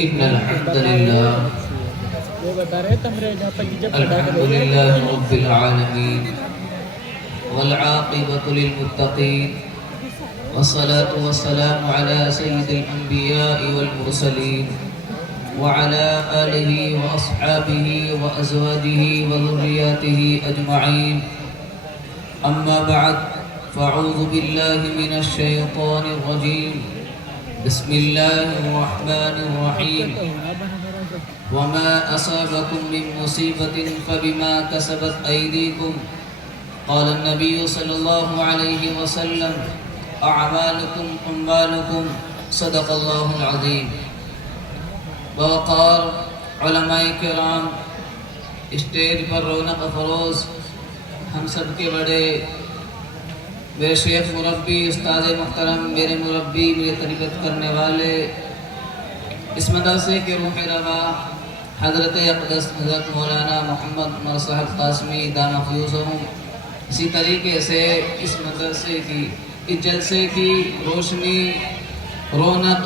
إن الحمد لله رب العالمين والعاقبة للمتقين والصلاة والسلام على سيد الأنبياء والمرسلين وعلى آله وأصحابه وأزواجه وذرياته أجمعين. أما بعد، فأعوذ بالله من الشيطان الرجيم. بسم الله الرحمن الرحيم. وما أصابكم من مصيبة فبما كسبت أيديكم. قال النبي صلى الله عليه وسلم: أعمالكم أموالكم. صدق الله العظيم. وقال علماء کرام، اسٹیج پر رونق افروز ہم سب کے بڑے میرے شیخ مربی، استاد محترم، میرے مربی، میرے تربیت کرنے والے، اس مدرسے کے روح روا حضرت اقدس حضرت مولانا محمد عمر صاحب قاسمی دام فیوزہم، اسی طریقے سے اس مدرسے کی اس جلسے کی روشنی رونق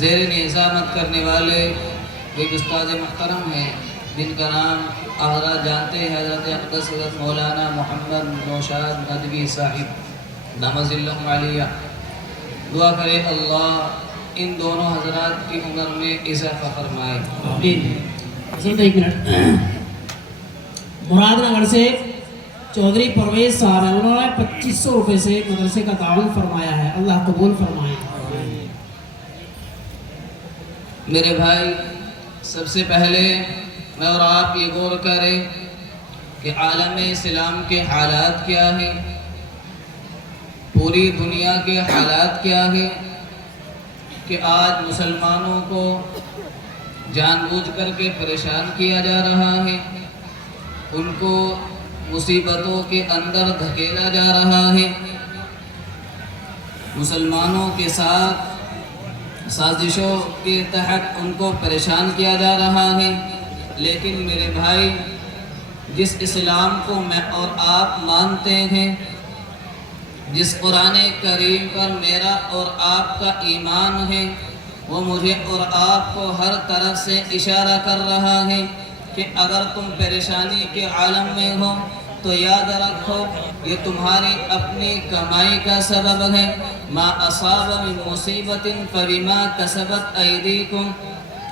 زیر نظامت کرنے والے ایک استاد محترم ہیں جن کا نام حضرات جانتے ہیں، حضرت اقدس حضرت مولانا محمد نوشاد ندوی صاحب دامت ظلہم علیہ. دعا کرے اللہ ان دونوں حضرات کی عمر میں اضافہ فرمائے. آمین. ایک منٹ، مراد نگر سے چودھری پرویز صاحب ہیں، انہوں نے 2500 روپے سے مدرسے کا تعاون فرمایا ہے. اللہ قبول فرمائے. میرے بھائی، سب سے پہلے میں اور آپ یہ غور کریں کہ عالم اسلام کے حالات کیا ہیں، پوری دنیا کے حالات کیا ہیں کہ آج مسلمانوں کو جان بوجھ کر کے پریشان کیا جا رہا ہے، ان کو مصیبتوں کے اندر دھکیلا جا رہا ہے، مسلمانوں کے ساتھ سازشوں کے تحت ان کو پریشان کیا جا رہا ہے. لیکن میرے بھائی، جس اسلام کو میں اور آپ مانتے ہیں، جس قرآن کریم پر میرا اور آپ کا ایمان ہے، وہ مجھے اور آپ کو ہر طرف سے اشارہ کر رہا ہے کہ اگر تم پریشانی کے عالم میں ہو تو یاد رکھو یہ تمہاری اپنی کمائی کا سبب ہے. ما اصاب من مصیبت فبما کسبت ایدیکم،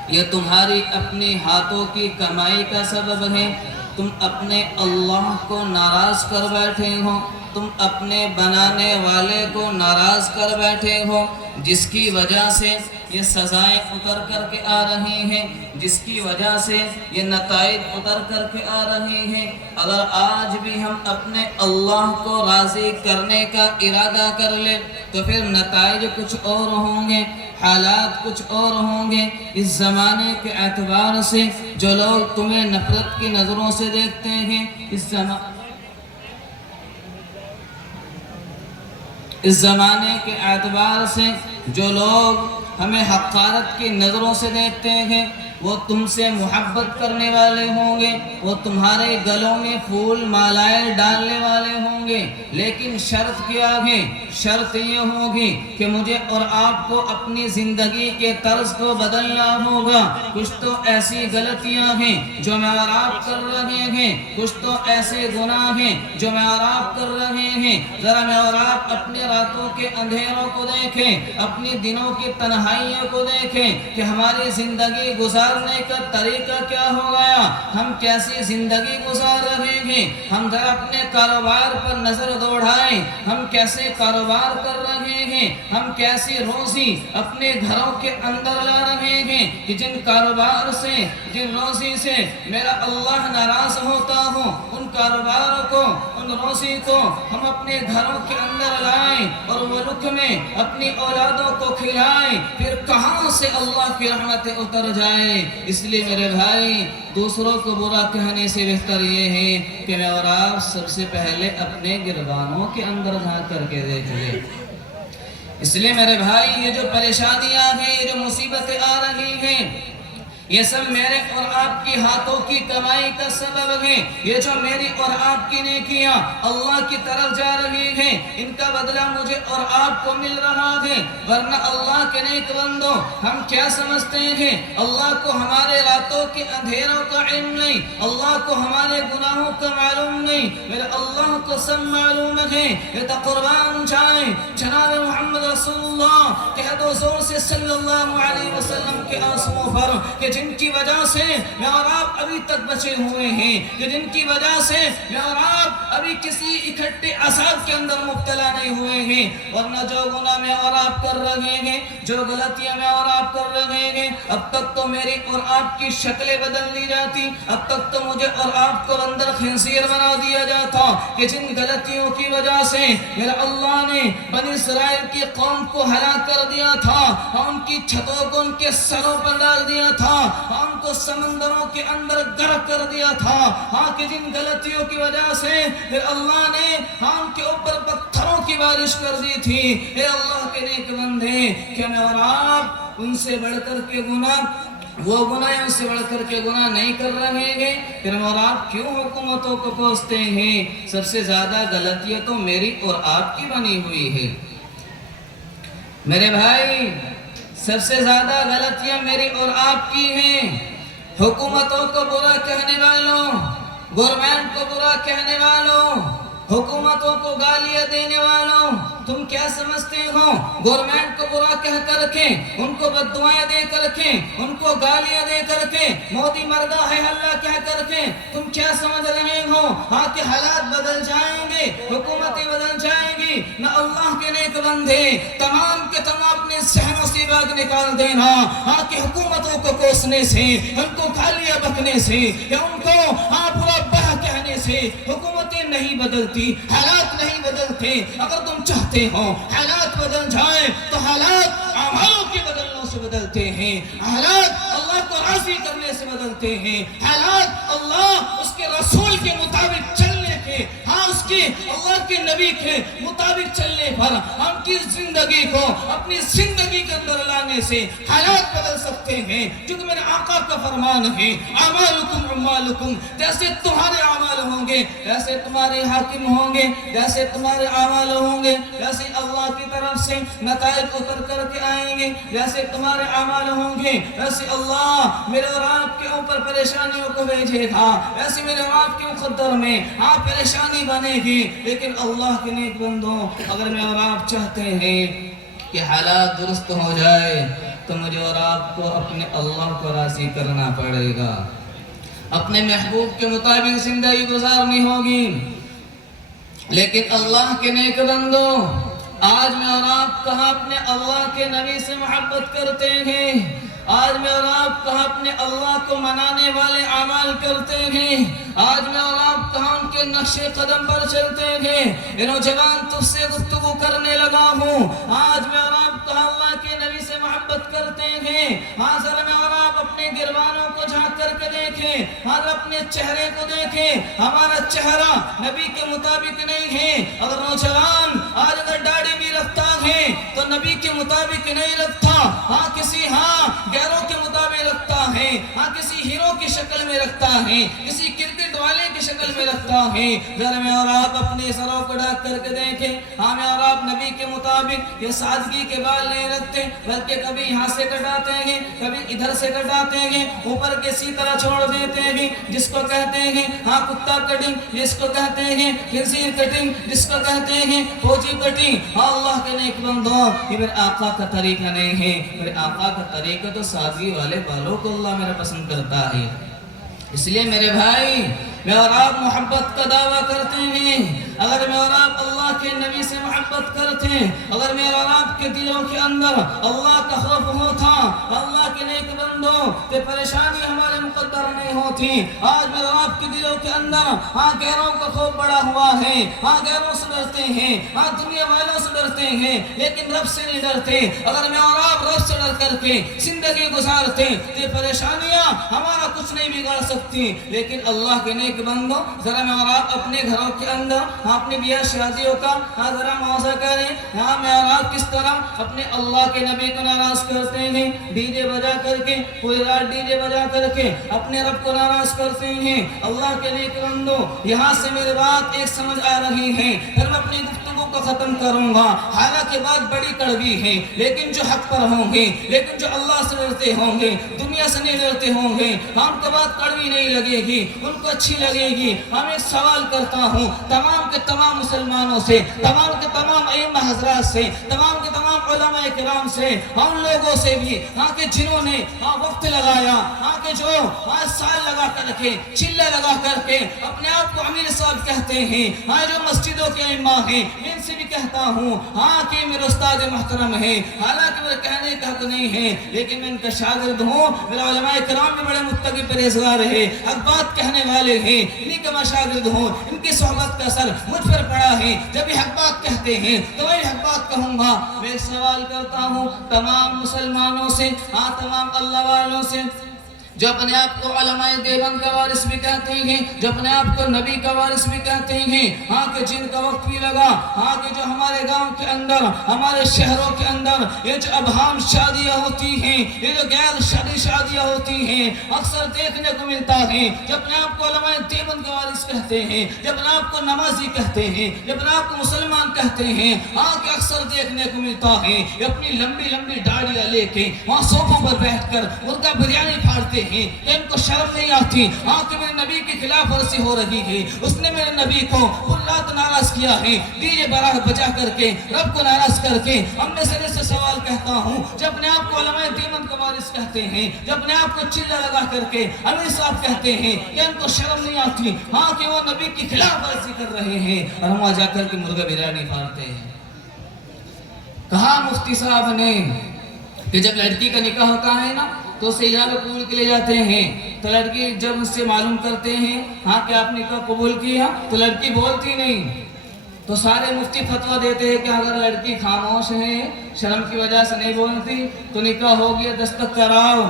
یہ تمہاری اپنی ہاتھوں کی کمائی کا سبب ہے. تم اپنے اللہ کو ناراض کر بیٹھے ہو، تم اپنے بنانے والے کو ناراض کر بیٹھے ہو، جس کی وجہ سے یہ سزائیں اتر کر کے آ رہی ہیں، جس کی وجہ سے یہ نتائج اتر کر کے آ رہے ہیں. اگر آج بھی ہم اپنے اللہ کو راضی کرنے کا ارادہ کر لیں تو پھر نتائج کچھ اور ہوں گے، حالات کچھ اور ہوں گے. اس زمانے کے اعتبار سے جو لوگ تمہیں نفرت کی نظروں سے دیکھتے ہیں، اس زمانے کے اعتبار سے جو لوگ ہمیں حقارت کی نظروں سے دیکھتے ہیں، وہ تم سے محبت کرنے والے ہوں گے، وہ تمہارے گلوں میں پھول مالائیں ڈالنے والے ہوں گے. لیکن شرط کیا ہے؟ شرط یہ ہوگی کہ مجھے اور آپ کو اپنی زندگی کے طرز کو بدلنا ہوگا. کچھ تو ایسی غلطیاں ہیں جو میں اور آپ کر رہے ہیں، کچھ تو ایسے گناہ ہیں جو میں اور آپ کر رہے ہیں. ذرا میں اور آپ اپنے راتوں کے اندھیروں کو دیکھیں، اپنی دنوں کی تنہائیوں کو دیکھیں کہ ہماری زندگی گزارنے کا طریقہ کیا ہو گیا، ہم کیسی زندگی گزار رہے ہیں. ہم ذرا اپنے کاروبار پر نظر دوڑائیں، ہم کیسے کاروبار کر رہے ہیں، ہم کیسی روزی اپنے گھروں کے اندر لا رہے ہیں کہ جن کاروبار سے، جن روزی سے میرا اللہ ناراض ہوتا ہو، ان کاروباروں کو، ان روزی کو ہم اپنے گھروں کے اندر لائیں اور وہ لقمے اپنی اولادوں کو کھلائیں. پھر کہاں سے اللہ کی رحمتیں اتر جائیں. اس لیے میرے بھائی، دوسروں کو برا کہنے سے بہتر یہ ہے کہ میں اور آپ سب سے پہلے اپنے گردانوں کے اندر جھانک کر کے دیکھ لیں. اس لیے میرے بھائی، یہ جو پریشانیاں ہیں، یہ جو مصیبتیں آ رہی ہیں، یہ سب میرے اور آپ کی ہاتھوں کی کمائی کا سبب ہے. یہ جو میری اور آپ کی نیکیاں اللہ کی طرف جا رہی ہیں ان کا بدلہ مجھے اور آپ کو مل رہا ہے. ورنہ اللہ کے نیک بندو ہم کیا سمجھتے ہیں؟ اللہ کو ہمارے راتوں کے اندھیروں کا علم نہیں, اللہ کو ہمارے گناہوں کا معلوم نہیں, میرے اللہ کو سب معلوم ہے. یہ تو قربان جائیں جناب محمد رسول اللہ کہہ دو زور سے صلی اللہ علیہ وسلم کے آنسوؤں پر کہ جن کی وجہ سے میں اور آپ ابھی تک بچے ہوئے ہیں, کہ جن کی وجہ سے میں اور آپ ابھی کسی اکٹھے عذاب کے اندر مبتلا نہیں ہوئے ہیں. ورنہ جو گناہ میں اور آپ کر رہے ہیں, جو غلطیاں میں اور آپ کر رہے ہیں, اب تک تو میری اور آپ کی شکلیں بدل دی جاتی, اب تک تو مجھے اور آپ کو بندر خنزیر بنا دیا جاتا کہ جن غلطیوں کی وجہ سے میرا اللہ نے بنی اسرائیل کی قوم کو ہلاک کر دیا تھا, ان کی چھتوں کو ان کے سروں پر ڈال دیا تھا, ان کو سمندروں کے اندر غرق کر دیا تھا. ہاں کہ جن غلطیوں کی وجہ سے پھر اللہ نے ان کے اوپر پتھروں کی بارش کر دی تھی. اے اللہ کے نیک بندے, کہ میں اور آپ ان سے بڑھ کر کے گناہ, وہ گناہ ان سے بڑھ کر کے گناہ نہیں کر رہے ہیں, پھر اور آپ کیوں حکومتوں کو کوستے ہیں؟ سب سے زیادہ غلطیاں تو میری اور آپ کی بنی ہوئی ہے. میرے بھائی, سب سے زیادہ غلطیاں میری اور آپ کی ہیں. حکومتوں کو برا کہنے والوں, گورنمنٹ کو برا کہنے والوں, حکومتوں کو گالیاں دینے والوں, تم کیا سمجھتے ہو؟ گورنمنٹ کو برا کہہ کر کے, ان کو بددعائیں دے کر کے, ان کو گالیاں دے کر کے, مودی مردہ ہے اللہ کہہ کر کے تم کیا سمجھ رہے ہو؟ ہاں کہ حالات بدل جائیں گے, حکومتیں بدل جائیں گی. نہ اللہ کے نیک بندے تمام کے تمام اپنے ذہنوں سے باغ نکال دینا. ہاں کہ حکومتوں کو کوسنے سے, ان کو گالیاں بکنے سے, یا ان کو ہاں برا بہ کہنے سے حکومتیں نہیں بدلتی, حالات نہیں بدلتے. اگر تم چاہتے ہو حالات بدل جائیں تو حالات اعمالوں کے بدلنے سے بدلتے ہیں, حالات اللہ کو راضی کرنے سے بدلتے ہیں, حالات اللہ اس کے رسول کے مطابق چلنے کے, ہاں اس کے اللہ کے نبی کے مطابق چلنے پر ہم کی زندگی کو اپنی زندگی کے اندر لانے سے حالات بدل سکتے ہیں. کیونکہ میرے آقا کا فرمان ہے اعمالکم اعمالکم, جیسے تمہارے اعمال ہوں گے جیسے تمہارے حاکم ہوں گے, جیسے تمہارے اعمال ہوں گے جیسے اللہ کی طرف سے نتائج اتر کر کے آئیں گے, جیسے تمہارے اعمال ہوں گے ویسے اللہ میرے اور آپ کے اوپر پریشانیوں کو بھیجے گا, ویسے میرے اور آپ کے مقدر میں ہاں پریشانی بنے گی. لیکن اللہ کے نیک بندوں, اگر میں اور آپ چاہتے ہیں کہ حالات درست ہو جائے تو مجھے اور آپ کو اپنے اللہ کو راضی کرنا پڑے گا, اپنے محبوب کے مطابق زندگی گزارنی ہوگی. لیکن اللہ کے نیک بندو, آج میں اور آپ کہاں اپنے اللہ کے نبی سے محبت کرتے ہیں, آج میں اور آپ کہاں اپنے اللہ کو منانے والے اعمال کرتے ہیں, آج میں اور آپ کہاں ان کے نقش قدم پر چلتے ہیں. اے نوجوان, تجھ سے گفتگو کرنے لگا ہوں, آج میں اور آپ کہاں اللہ کے نبی سے محبت کرتے ہیں. ہاں ذرا میں اور آپ اپنے گروانوں کو جھانک کر کے دیکھیں, ہاں اپنے چہرے کو دیکھیں, ہمارا چہرہ نبی کے مطابق نہیں ہے. اگر نوجوان آج اگر داڑھی بھی رکھتا ہے تو نبی کے مطابق نہیں رکھتا, ہاں کسی غیروں کے مطابق رکھتا ہے, ہاں کسی ہیرو کی شکل میں رکھتا ہے, کسی کرکٹ والے کی شکل میں رکھتا ہے. ذرا میں اور آپ اپنے سروں کو ڈھک کر کے دیکھیں, ہاں میں اور آپ نبی کے مطابق یہ سادگی کے بال نہیں رکھتے, بلکہ کبھی یہاں سے کٹاتے ہیں, کبھی ادھر سے کٹاتے ہیں, اوپر کے اسی طرح چھوڑ دیتے ہیں, جس کو کہتے ہیں ہاں کتا کٹنگ, جس کو کہتے ہیں خنزیر کٹنگ, جس کو کہتے ہیں فوجی کٹنگ. اللہ کے نیک بندوں, یہ میرے آقا کا طریقہ نہیں ہے. میرے آقا کا طریقہ تو سادگی والے بالوں کو اللہ میرا پسند کرتا ہے. اس لیے میرے بھائی, میں اور آپ محبت کا دعویٰ کرتے ہیں, اگر میں اور آپ اللہ کے نبی سے محبت کرتے ہیں, اگر میں اور آپ کے دلوں کے اندر اللہ کا خوف ہوتا, اللہ کے نیک بندوں, تو پریشانی ہمارے مقدر نہیں ہوتی. آج میں اور آپ کے دلوں کے اندر ہاں غیروں کا خوف بڑا ہوا ہے, ہاں غیروں سے ڈرتے ہیں, ہاں دنیا والوں سے ڈرتے ہیں لیکن رب سے نہیں ڈرتے. اگر میں اور آپ رب سے ڈر کر کے زندگی گزارتے تو یہ پریشانیاں ہمارا کچھ نہیں بگاڑ سکتی. لیکن اللہ کے نیک بندو ذرا میں اور آپ اپنے گھروں کے اندر اپنی بیاہ شادیوں کا ذرا موازنہ کریں. ہاں میں اور آپ کس طرح اپنے اللہ کے نبی کو ناراض کرتے ہیں, ڈی جے بجا کر کے, پوری رات ڈی جے بجا کر کے اپنے رب کو ناراض کرتے ہیں. اللہ کے نیک بندو یہاں سے میری بات ایک سمجھ آ رہی ہے, پھر میں اپنی گفتگو کو ختم کروں گا. حالانکہ بات بڑی کڑوی ہے, لیکن جو حق پر ہوں گے, لیکن جو اللہ سے ڈرتے ہوں گے, دنیا سے نہیں ڈرتے ہوں گے, ہم کو بات کڑوی نہیں لگے گی, ان کو اچھی لگے گی. ہم ایک سوال کرتا ہوں تمام کے تمام مسلمانوں سے, تمام کے تمام ائمہ حضرات سے, تمام کے تمام علماء کرام سے, ہم لوگوں سے بھی, ہاں کہ جنہوں نے وقت لگایا, ہاں کہ جو سال لگا کر کے, چلے لگا کر کے اپنے آپ کو امیر صاحب کہتے ہیں, ہاں جو مسجدوں کے ائمہ ہیں, ان سے بھی کہتا ہوں ہاں کہ میرے استاد محترم ہیں, حالانکہ میرے کہنے کا حق نہیں ہے, لیکن میں ان کا شاگرد ہوں. میرے علماء کرام بھی بڑے متقی پرہیزگار ہیں, حق بات کہنے والے ہیں, انہی کا میں شاگرد ہوں. ان کی صحبت کا اثر مجھ پر پڑا ہے. جب یہ حق بات کہتے ہیں تو میں حق بات کہوں گا. میں سوال کرتا ہوں تمام مسلمانوں سے, ہاں تمام اللہ والوں سے, جو اپنے آپ کو علماء دیوبند کا وارث بھی کہتے ہیں, جو اپنے آپ کو نبی کا وارث بھی کہتے ہیں, ہاں کہ جن کا وقت بھی لگا, ہاں کہ جو ہمارے گاؤں کے اندر, ہمارے شہروں کے اندر یہ جو ابہام شادیاں ہوتی ہیں, یہ جو غیر شادی شادیاں ہوتی ہیں, اکثر دیکھنے کو ملتا ہے. جو اپنے آپ کو علماء دیوبند کا وارث کہتے ہیں, جو اپنے آپ کو نمازی کہتے ہیں, جو اپنے آپ کو مسلمان کہتے ہیں, ہاں کہ اکثر دیکھنے کو ملتا ہے یہ اپنی لمبی لمبی داڑیاں لے کے وہاں صوفوں پر بیٹھ کر مرغا بریانی پھاڑتے ہیں. ان کو شرم نہیں آتی, ہاں کہ میرے نبی کی خلاف ورزی ہو رہی ہے. اس نے میرے نبی کو رات ناراض کیا ہے, ڈی جے بارات بجا کر کے رب کو ناراض کر کے. ہم میں سے سوال کہتا ہوں, جب اپنے آپ کو علماء دیوبند کا وارث کہتے ہیں, جب اپنے آپ کو چلہ لگا کر کے امیر صاحب کہتے ہیں, کہ ان کو شرم نہیں آتی, ہاں کہ وہ نبی کی خلاف ورزی کر رہے ہیں, اور ہم جا کر کے مرغا بریانی پھاڑتے ہیں. کہا مفتی صاحب نے کہ جب لڑکی کا نکاح ہوتا ہے نا تو اسے اجازت قبول کے لے جاتے ہیں, تو لڑکی جب اس سے معلوم کرتے ہیں ہاں کہ آپ نے نکاح قبول کیا, تو لڑکی بولتی نہیں. تو سارے مفتی فتویٰ دیتے ہیں کہ اگر لڑکی خاموش ہے, شرم کی وجہ سے نہیں بولتی, تو نکاح ہو گیا, دستخط کراؤ.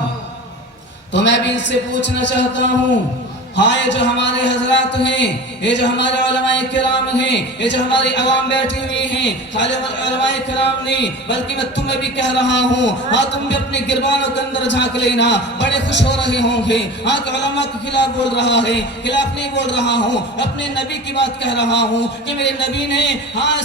تو میں بھی اس سے پوچھنا چاہتا ہوں, ہاں یہ جو ہمارے حضرات ہیں, یہ جو ہمارے علماء کرام ہیں, یہ جو ہماری عوام بیٹھی ہوئی ہیں, خالی علماء کرام نہیں بلکہ میں تمہیں بھی کہہ رہا ہوں, ہاں تم بھی اپنے گربانوں کے اندر جھانک لینا, بڑے خوش ہو رہے ہوں گے. ہاں کہ علماء کے خلاف بول رہا ہے, خلاف نہیں بول رہا ہوں, اپنے نبی کی بات کہہ رہا ہوں کہ میرے نبی نے ہاں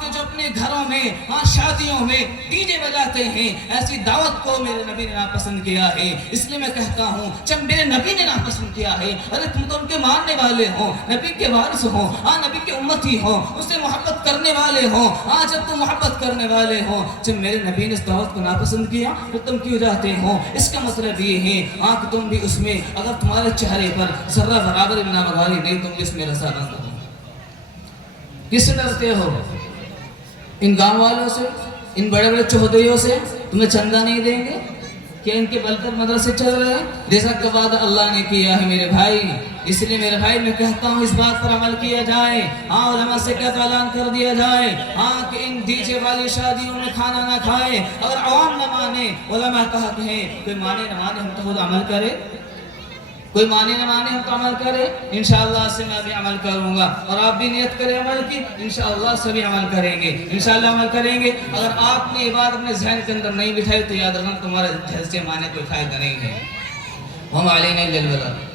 کہ جو اپنے گھروں میں, ہاں شادیوں میں ڈی جے بجاتے ہیں, ایسی دعوت کو میرے نبی نے ناپسند کیا ہے. اس لیے میں کہتا ہوں جب میرے نبی نے ناپسند کیا ہے, ارے تم تو ان کے ماننے والے ہو, نبی کے وارث ہو, ہاں نبی کے امتی ہو, اس سے محبت کرنے والے ہو. ہاں جب تم محبت کرنے والے ہو, جب میرے نبی نے اس دعوت کو ناپسند کیا تو تم کیوں جاتے ہو؟ اس کا مطلب یہ ہے ہاں کہ تم بھی اس میں, اگر تمہارے چہرے پر ذرہ برابر بھی نامگاری نہیں, تم بھی اس میں رضا بند ہو. کس سے ڈرتے ہو؟ ان گاؤں والوں سے, ان بڑے بڑے چودھریوں سے تمہیں چندہ نہیں دیں گے کہ ان کے بل پر مدرسے چل رہے ہیں؟ جیسا کہ وعدہ اللہ نے کیا ہے میرے بھائی. اس لیے میرے بھائی میں کہتا ہوں اس بات پر عمل کیا جائے, ہاں علماء سے کیا اعلان کر دیا جائے, ہاں کہ ان ڈی جے والی شادیوں میں کھانا نہ کھائے. اگر عوام نہ مانے, علماء کہا کہ کوئی مانے نہ مانے, ہم تو خود عمل کرے, کوئی مانے نہ مانے ہم تو عمل کرے. انشاءاللہ سے میں بھی عمل کروں گا, اور آپ بھی نیت کریں عمل کی, انشاءاللہ سے بھی عمل کریں گے, انشاءاللہ عمل کریں گے. اگر آپ نے یہ بات اپنے ذہن کے اندر نہیں بٹھائی تو یاد رکھنا تمہارے جھل سے مانے کوئی فائدہ نہیں ہے. ہم علینا الا البلاغ.